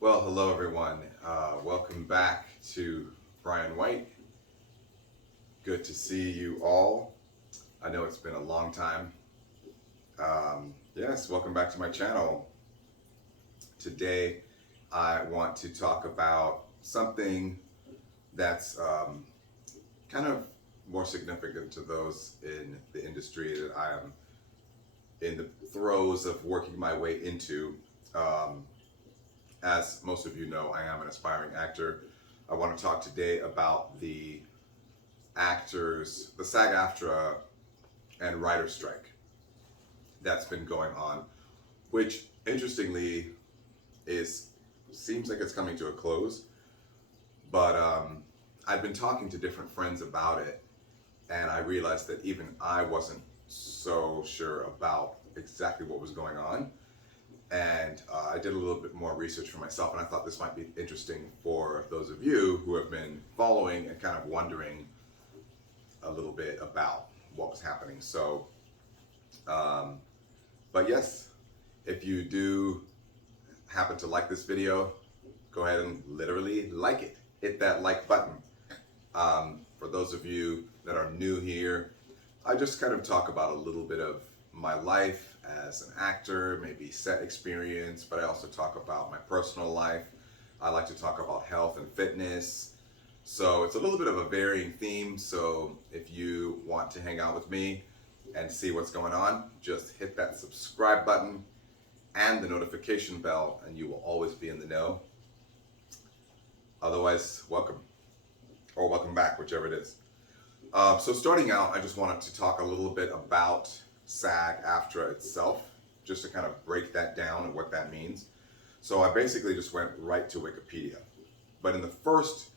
Well, hello everyone. Welcome back to Brian White. Good to see you all. I know it's been a long time. Yes, welcome back to my channel. Today I want to talk about something that's kind of more significant to those in the industry that I am in the throes of working my way into. As most of you know, I am an aspiring actor. I want to talk today about the SAG-AFTRA and writer's strike that's been going on, which interestingly seems like it's coming to a close. But I've been talking to different friends about it, and I realized that even I wasn't so sure about exactly what was going on. And I did a little bit more research for myself, and I thought this might be interesting for those of you who have been following and kind of wondering a little bit about what was happening. So, but yes, if you do happen to like this video, go ahead and literally like it. Hit that like button. For those of you that are new here, I just kind of talk about a little bit of my life as an actor, maybe set experience, but I also talk about my personal life. I like to talk about health and fitness. So it's a little bit of a varying theme. So if you want to hang out with me and see what's going on, just hit that subscribe button and the notification bell, and you will always be in the know. Otherwise, welcome, or welcome back, whichever it is. So starting out, I just wanted to talk a little bit about SAG-AFTRA itself, just to kind of break that down and what that means. So I basically just went right to Wikipedia. But in the first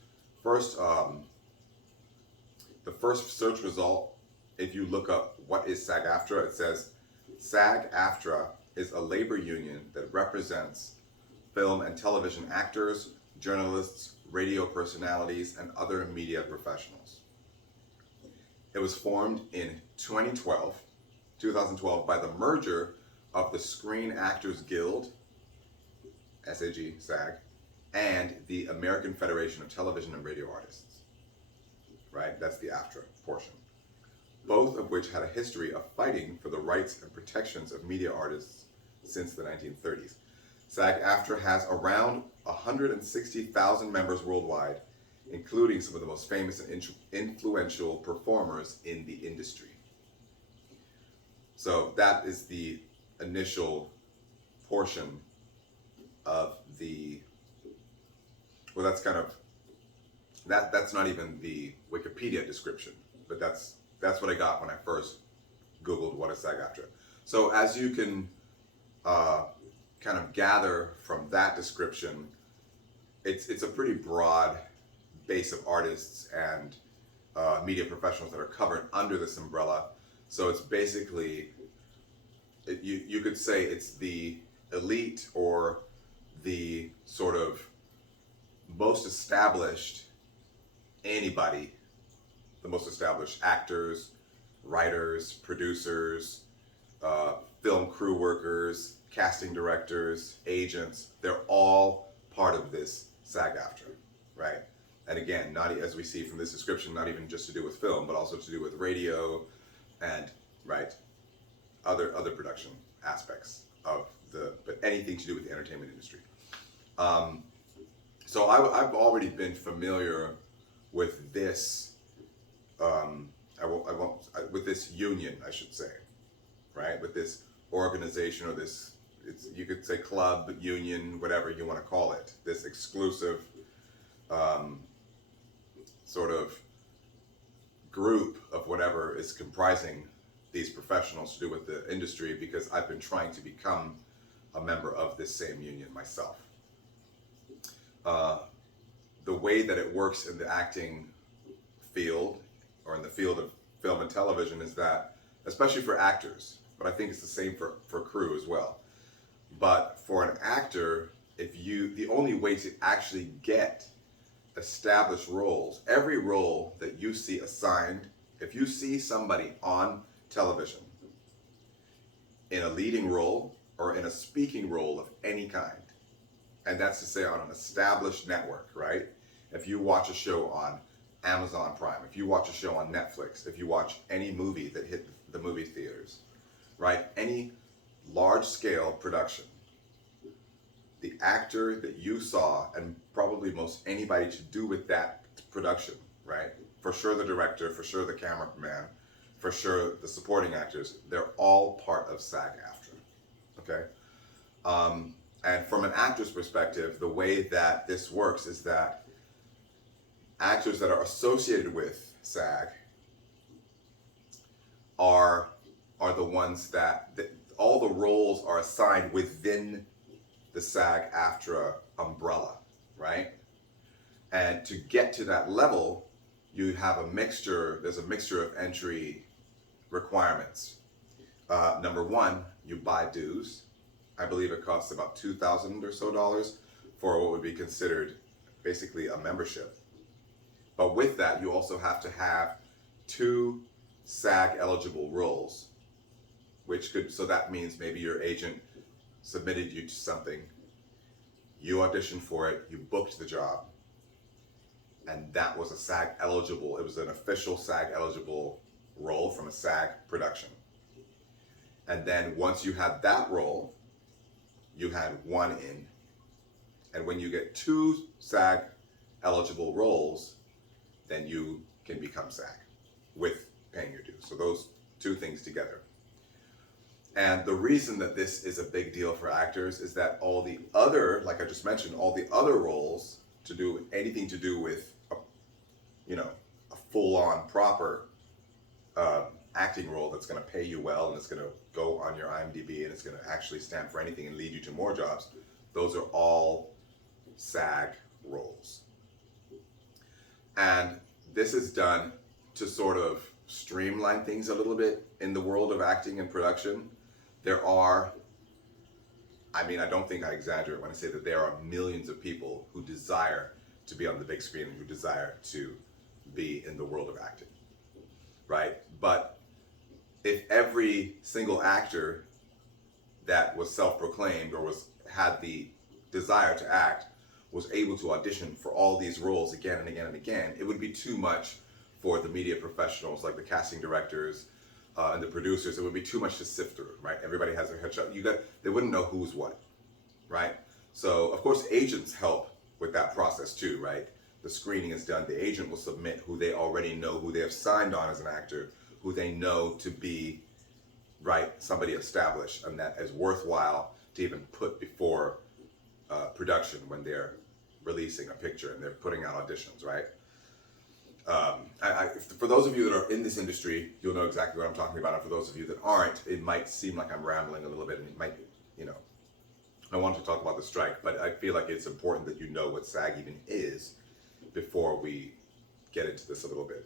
search result, if you look up what is SAG-AFTRA, it says SAG-AFTRA is a labor union that represents film and television actors, journalists, radio personalities, and other media professionals. It was formed in 2012 by the merger of the Screen Actors Guild, SAG, and the American Federation of Television and Radio Artists. Right, that's the AFTRA portion. Both of which had a history of fighting for the rights and protections of media artists since the 1930s. SAG-AFTRA has around 160,000 members worldwide, including some of the most famous and influential performers in the industry. So that is the initial portion of that's kind of, that's not even the Wikipedia description, but that's what I got when I first Googled what is SAG-AFTRA. So as you can kind of gather from that description, it's a pretty broad base of artists and media professionals that are covered under this umbrella. So it's basically, you could say it's the elite or the sort of most established the most established actors, writers, producers, film crew workers, casting directors, agents. They're all part of this SAG-AFTRA, right? And again, not, as we see from this description, not even just to do with film, but also to do with radio and other production aspects of but anything to do with the entertainment industry. So I've already been familiar with this. With this union, I should say, right? With this organization, or this, you could say club, union, whatever you want to call it. This exclusive sort of group of whatever is comprising these professionals to do with the industry, because I've been trying to become a member of this same union myself. The way that it works in the acting field, or in the field of film and television, is that, especially for actors, but I think it's the same for crew as well. But for an actor, the only way to actually get established roles, every role that you see assigned, if you see somebody on television in a leading role or in a speaking role of any kind, And that's to say on an established network, right? If you watch a show on Amazon Prime, if you watch a show on Netflix, if you watch any movie that hit the movie theaters, right? Any large scale production, the actor that you saw, and probably most anybody to do with that production, right? For sure the director, for sure the cameraman, for sure the supporting actors, they're all part of SAG-AFTRA, okay? And from an actor's perspective, the way that this works is that actors that are associated with SAG are the ones that all the roles are assigned within the SAG-AFTRA umbrella, right? And to get to that level, you have a mixture, there's a mixture of entry requirements. Number one, you buy dues. I believe it costs about $2,000 or so for what would be considered basically a membership. But with that, you also have to have 2 SAG eligible roles, so that means maybe your agent submitted you to something, you auditioned for it, you booked the job, and that was a SAG eligible, it was an official SAG eligible role from a SAG production. And then once you had that role, you had 1 in. And when you get 2 SAG eligible roles, then you can become SAG with paying your dues. So those 2 things together. And the reason that this is a big deal for actors is that all the other, like I just mentioned, all the other roles to do anything to do with, a full-on proper acting role that's going to pay you well and it's going to go on your IMDb and it's going to actually stand for anything and lead you to more jobs, those are all SAG roles. And this is done to sort of streamline things a little bit in the world of acting and production. There are, I don't think I exaggerate when I say that there are millions of people who desire to be on the big screen and who desire to be in the world of acting, right? But if every single actor that was self-proclaimed or had the desire to act was able to audition for all these roles again and again and again, it would be too much for the media professionals, like the casting directors and the producers. It would be too much to sift through, right? Everybody has their headshot. They wouldn't know who's what, right? So of course agents help with that process too, right? The screening is done. The agent will submit who they already know, who they have signed on as an actor, who they know to be, right, somebody established and that is worthwhile to even put before production when they're releasing a picture and they're putting out auditions, right? For those of you that are in this industry, you'll know exactly what I'm talking about. And for those of you that aren't, it might seem like I'm rambling a little bit and it might, I want to talk about the strike, but I feel like it's important that you know what SAG even is before we get into this a little bit.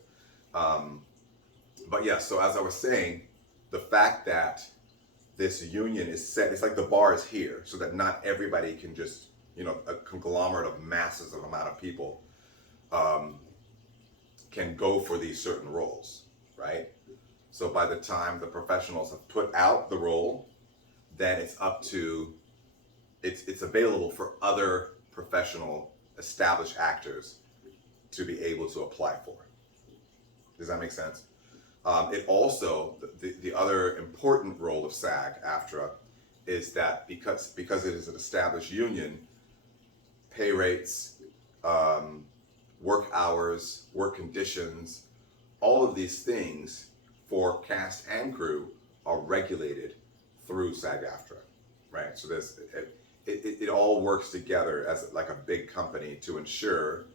But yeah, so as I was saying, the fact that this union is set, it's like the bar is here so that not everybody can just, a conglomerate of masses of amount of people can go for these certain roles, right? So by the time the professionals have put out the role, then it's up to, it's available for other professional established actors to be able to apply for. Does that make sense? It also, the other important role of SAG-AFTRA is that because it is an established union, pay rates, work hours, work conditions, all of these things for cast and crew are regulated through SAG-AFTRA, right? So it all works together as like a big company to ensure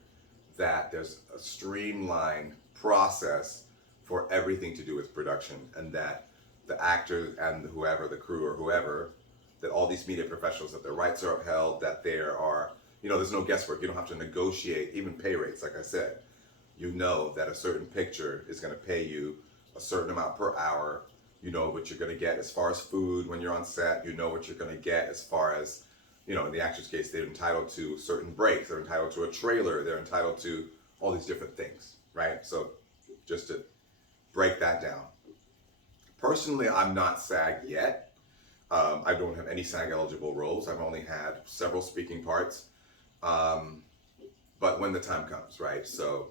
that there's a streamlined process for everything to do with production, and that the actors and whoever, the crew or whoever, that all these media professionals, that their rights are upheld, that there are, there's no guesswork. You don't have to negotiate even pay rates. Like I said, you know that a certain picture is going to pay you a certain amount per hour. You know what you're going to get as far as food when you're on set. You know what you're going to get as far as, in the actor's case, they're entitled to certain breaks. They're entitled to a trailer. They're entitled to all these different things, right? So just to break that down. Personally, I'm not SAG yet. I don't have any SAG eligible roles. I've only had several speaking parts. But when the time comes, right? So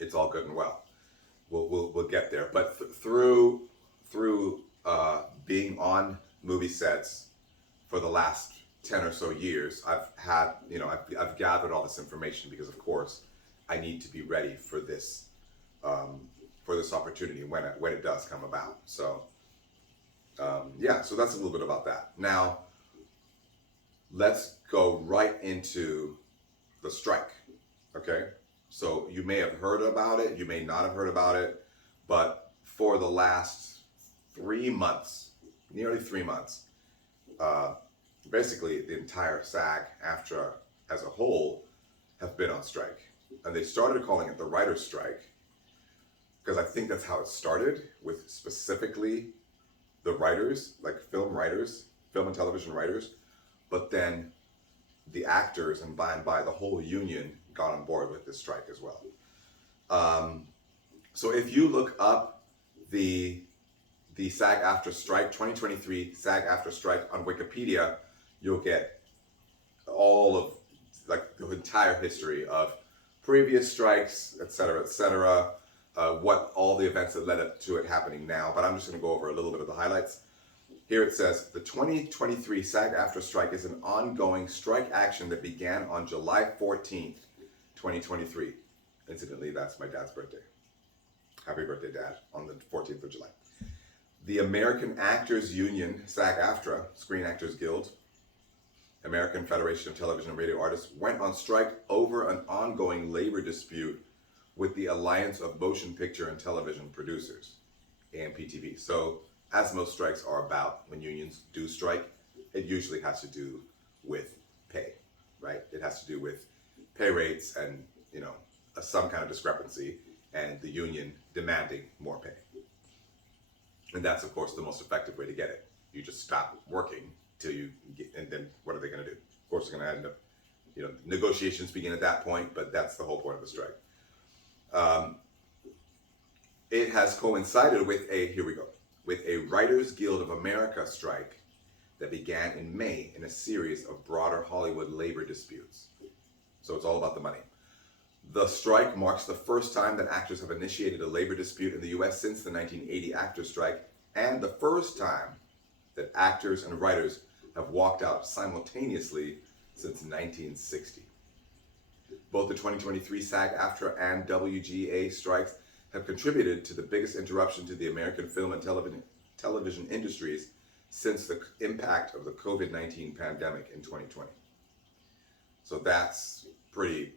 it's all good and well. We'll get there. But through being on movie sets for the last 10 or so years, I've had, I've gathered all this information because, of course, I need to be ready for this opportunity when it does come about. So yeah, so that's a little bit about that. Now, let's go right into the strike. Okay, so you may have heard about it, you may not have heard about it, but for the last 3 months, nearly 3 months, basically the entire SAG-AFTRA as a whole have been on strike. And they started calling it the writer's strike because I think that's how it started, with specifically the writers, like film and television writers, but then the actors and by the whole union got on board with this strike as well. So if you look up the SAG-AFTRA strike, 2023 SAG-AFTRA strike on Wikipedia, you'll get all of like the entire history of previous strikes, et cetera, what all the events that led up to it happening now. But I'm just going to go over a little bit of the highlights. Here it says, the 2023 SAG-AFTRA strike is an ongoing strike action that began on July 14th, 2023. Incidentally, that's my dad's birthday. Happy birthday, Dad, on the 14th of July. The American Actors Union, SAG-AFTRA, Screen Actors Guild, American Federation of Television and Radio Artists, went on strike over an ongoing labor dispute with the Alliance of Motion Picture and Television Producers, AMPTV. So, as most strikes are about, when unions do strike, it usually has to do with pay, right? It has to do with pay rates and, some kind of discrepancy, and the union demanding more pay. And that's, of course, the most effective way to get it. You just stop working till you get, and then what are they going to do? Of course, they're going to end up, negotiations begin at that point, but that's the whole point of the strike. It has coincided with a Writers Guild of America strike that began in May in a series of broader Hollywood labor disputes. So it's all about the money. The strike marks the first time that actors have initiated a labor dispute in the US since the 1980 actors strike, and the first time that actors and writers have walked out simultaneously since 1960. Both the 2023 SAG-AFTRA and WGA strikes have contributed to the biggest interruption to the American film and television industries since the impact of the COVID-19 pandemic in 2020. So that's pretty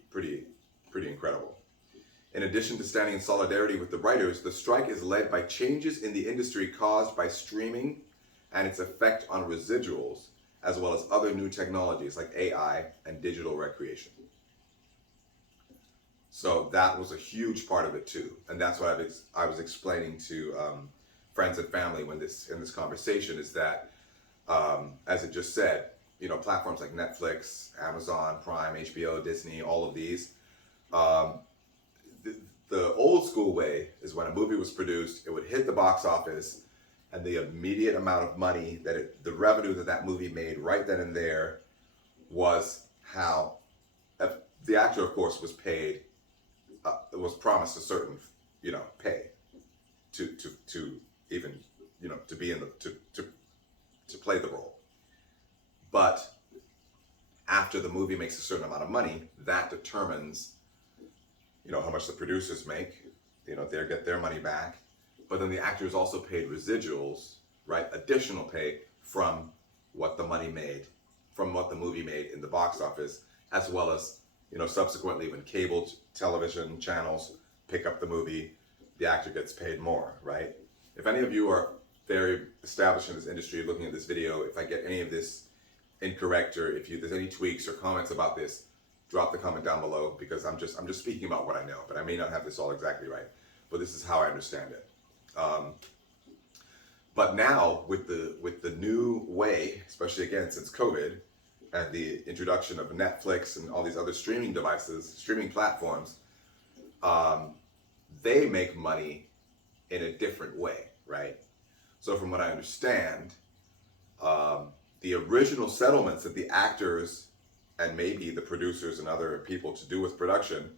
incredible. In addition to standing in solidarity with the writers, the strike is led by changes in the industry caused by streaming and its effect on residuals, as well as other new technologies like AI and digital recreation. So that was a huge part of it too, and that's what I was explaining to friends and family in this conversation, is that as it just said, platforms like Netflix, Amazon Prime, HBO, Disney, all of these. The old school way is when a movie was produced, it would hit the box office, and the immediate amount of money the revenue that movie made right then and there was how the actor, of course, was paid. Was promised a certain, pay to even, to be in to play the role. But after the movie makes a certain amount of money, that determines, how much the producers make. They get their money back. But then the actors also paid residuals, right? Additional pay from what the movie made in the box office, as well as, subsequently when cable television channels pick up the movie, the actor gets paid more, right? If any of you are very established in this industry looking at this video, if I get any of this incorrect, or if there's any tweaks or comments about this, drop the comment down below, because I'm just speaking about what I know, but I may not have this all exactly right. But this is how I understand it. But now with the new way, especially again since COVID, and the introduction of Netflix and all these other streaming platforms, they make money in a different way, right? So from what I understand, the original settlements that the actors and maybe the producers and other people to do with production,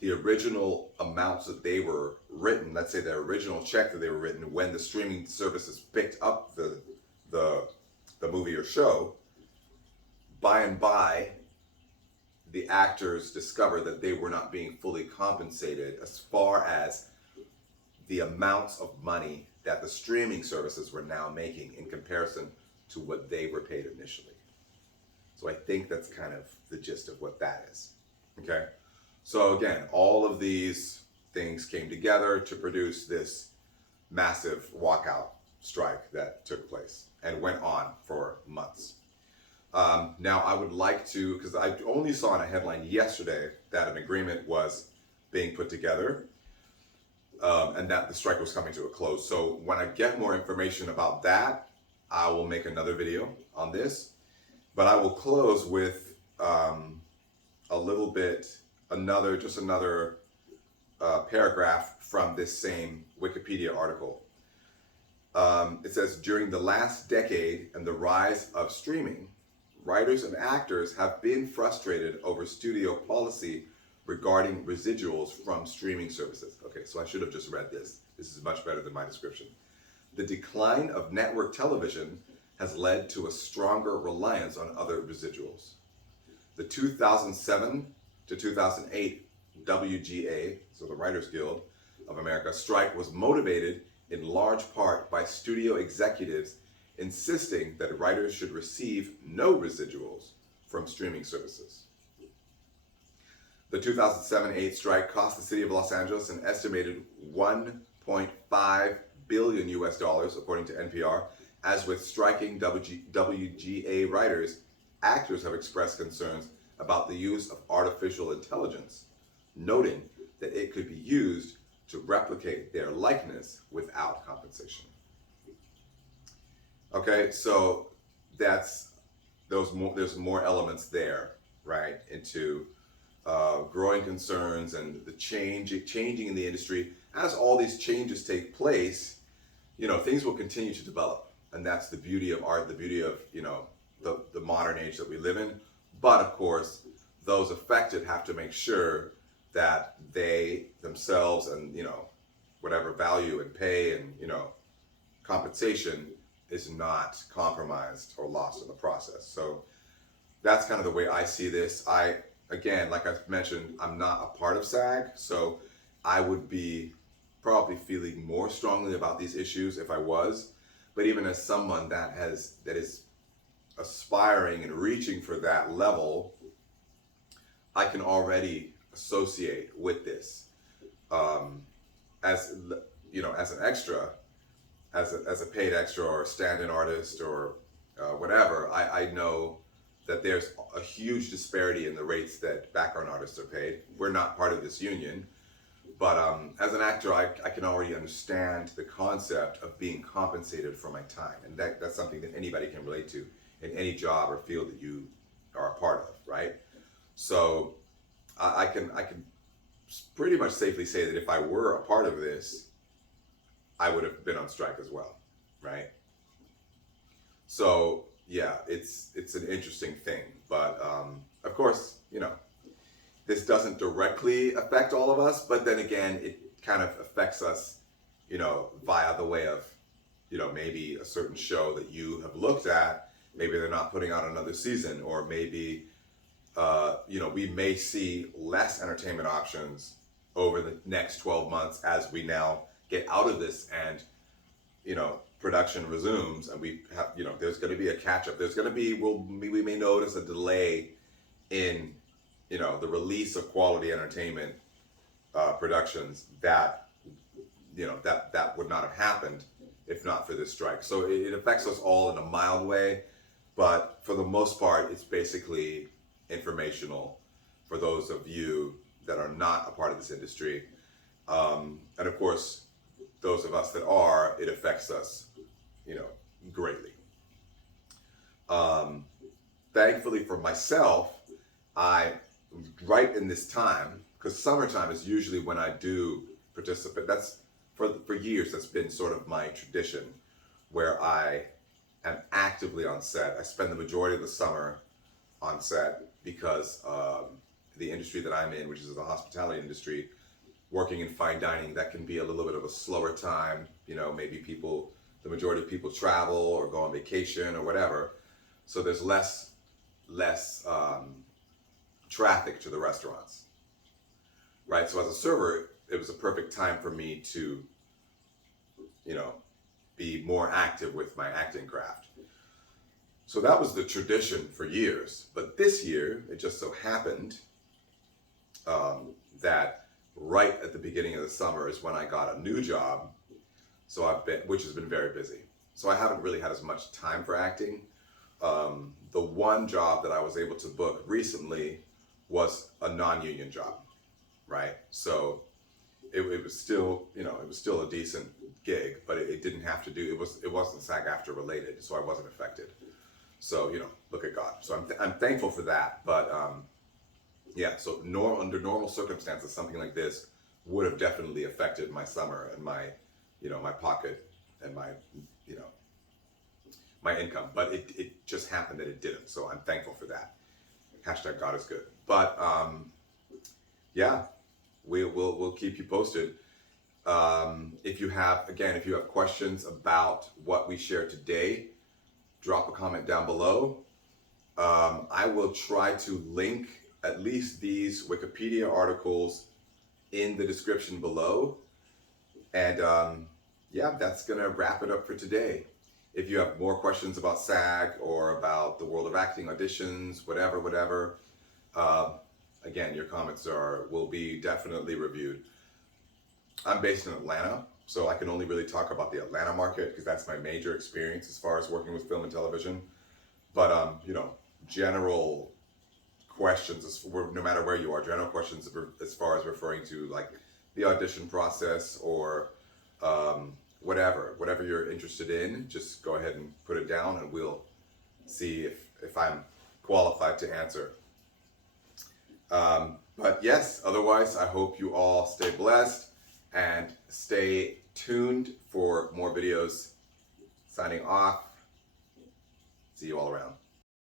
the original amounts that they were written, let's say the original check that they were written when the streaming services picked up the movie or show, by and by, the actors discovered that they were not being fully compensated as far as the amounts of money that the streaming services were now making in comparison to what they were paid initially. So I think that's kind of the gist of what that is. Okay? So again, all of these things came together to produce this massive walkout strike that took place and went on for months. Now I would like to, because I only saw in a headline yesterday that an agreement was being put together and that the strike was coming to a close. So when I get more information about that, I will make another video on this. But I will close with a little bit, another paragraph from this same Wikipedia article. It says, during the last decade and the rise of streaming, writers and actors have been frustrated over studio policy regarding residuals from streaming services. Okay, so I should have just read this. This is much better than my description. The decline of network television has led to a stronger reliance on other residuals. The 2007 to 2008 WGA, so the Writers Guild of America, strike was motivated in large part by studio executives insisting that writers should receive no residuals from streaming services. The 2007-8 strike cost the city of Los Angeles an estimated $1.5 billion US, according to NPR. As with striking WGA writers, actors have expressed concerns about the use of artificial intelligence, noting that it could be used to replicate their likeness without compensation. Okay, so there's more elements there, right, into growing concerns and the changing in the industry. As all these changes take place, things will continue to develop, and that's the beauty of art, the beauty of the modern age that we live in. But of course, those affected have to make sure that they themselves and whatever value and pay and compensation is not compromised or lost in the process. So that's kind of the way I see this. Again, like I've mentioned, I'm not a part of SAG, so I would be probably feeling more strongly about these issues if I was. But even as someone that is aspiring and reaching for that level, I can already associate with this as an extra, as a paid extra or a stand-in artist or whatever. I know that there's a huge disparity in the rates that background artists are paid. We're not part of this union, but as an actor, I can already understand the concept of being compensated for my time, and that's something that anybody can relate to in any job or field that you are a part of, right? So I can pretty much safely say that if I were a part of this, I would have been on strike as well, right? So yeah, it's an interesting thing, but of course, this doesn't directly affect all of us, but then again, it kind of affects us, via the way of, maybe a certain show that you have looked at, maybe they're not putting out another season, or maybe, we may see less entertainment options over the next 12 months as we now get out of this and, production resumes, and we have, there's going to be a catch up. There's going to be, we may notice a delay in, the release of quality entertainment productions that, that would not have happened if not for this strike. So it affects us all in a mild way, but for the most part, it's basically informational for those of you that are not a part of this industry. And of course, those of us that are, it affects us, greatly. Thankfully for myself, right in this time, because summertime is usually when I do participate. That's for years, that's been sort of my tradition, where I am actively on set. I spend the majority of the summer on set because the industry that I'm in, which is the hospitality industry, working in fine dining, that can be a little bit of a slower time. You know, maybe the majority of people travel or go on vacation or whatever. So there's less traffic to the restaurants, right? So as a server, it was a perfect time for me to, you know, be more active with my acting craft. So that was the tradition for years. But this year, it just so happened that right at the beginning of the summer is when I got a new job. So which has been very busy. So I haven't really had as much time for acting. The one job that I was able to book recently was a non-union job, right? So it was still, you know, it was still a decent gig, but it didn't have to do, it wasn't SAG-AFTRA related, so I wasn't affected. So, you know, look at God. So I'm thankful for that. But yeah, so under normal circumstances, something like this would have definitely affected my summer and my, you know, my pocket and my, you know, my income. But it just happened that it didn't. So I'm thankful for that. Hashtag God is good. But yeah, we'll keep you posted. If you have questions about what we shared today, drop a comment down below. I will try to link at least these Wikipedia articles in the description below. And yeah, that's gonna wrap it up for today. If you have more questions about SAG or about the world of acting, auditions, whatever, again, your comments will be definitely reviewed. I'm based in Atlanta, so I can only really talk about the Atlanta market because that's my major experience as far as working with film and television. But you know, general questions, no matter where you are, general questions as far as referring to like the audition process or whatever you're interested in, just go ahead and put it down and we'll see if I'm qualified to answer. But yes, otherwise, I hope you all stay blessed and stay tuned for more videos. Signing off. See you all around.